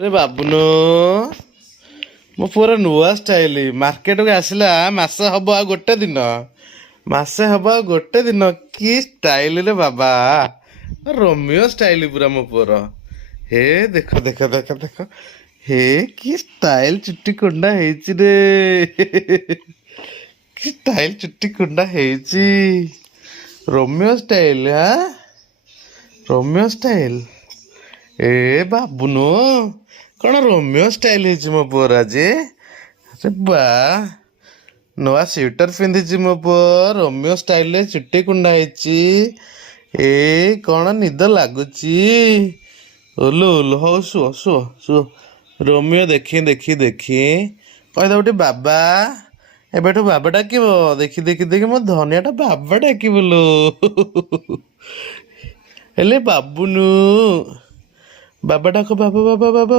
रे ବାବୁନୁ ମୋ ପୁଅର ନୂଆ ଷ୍ଟାଇଲ ମାର୍କେଟକୁ ଆସିଲା ମାସେ ହବ ଆଉ ଗୋଟେ ଦିନ କି ଷ୍ଟାଇଲ ରେ ବାବା ରୋମିଓ ଷ୍ଟାଇଲ ପୁରା ମୋ ପୁଅର। ହେ ଦେଖ ଦେଖ ଦେଖ ଦେଖ ହେ କି ଷ୍ଟାଇଲ ଚୁଟି କୁଣ୍ଡା ହେଇଛି ରେ କି ଷ୍ଟାଇଲ ଚୁଟି କୁଣ୍ଡା ହେଇଛି ରୋମିଓ ଷ୍ଟାଇଲ ରୋମିଓ ଷ୍ଟାଇଲ। ଏ ବାବୁନୁ କଣ ରୋମିଓ ଷ୍ଟାଇଲ ହେଇଛି ମୋ ପୁଅର ଆଜି। ଆରେ ବା ନୂଆ ସ୍ୱିଟର ପିନ୍ଧିଛି ମୋ ପୁଅ ରୋମିଓ ଷ୍ଟାଇଲରେ ଚୁଟି କୁଣ୍ଡା ହେଇଛି। ଏ କଣ ନିଦ ଲାଗୁଛି ଓଲୋ ଓଲୋ ହଉ ଶୁଅ ଶୁଅ ଶୁଅ ରୋମିଓ ଦେଖି ଦେଖି ଦେଖି କହିଦବ ଟିକେ ବାବା ଏବେଠୁ ବାବା ଡାକିବ ଦେଖି ଦେଖି ଦେଖି ମୋ ଧନିଆଟା ବାବା ଡାକିବ ଲୋ ହେଲେ ବାବୁନୁ ବାବା ଡାକ ବାବା ବାବା ବାବା।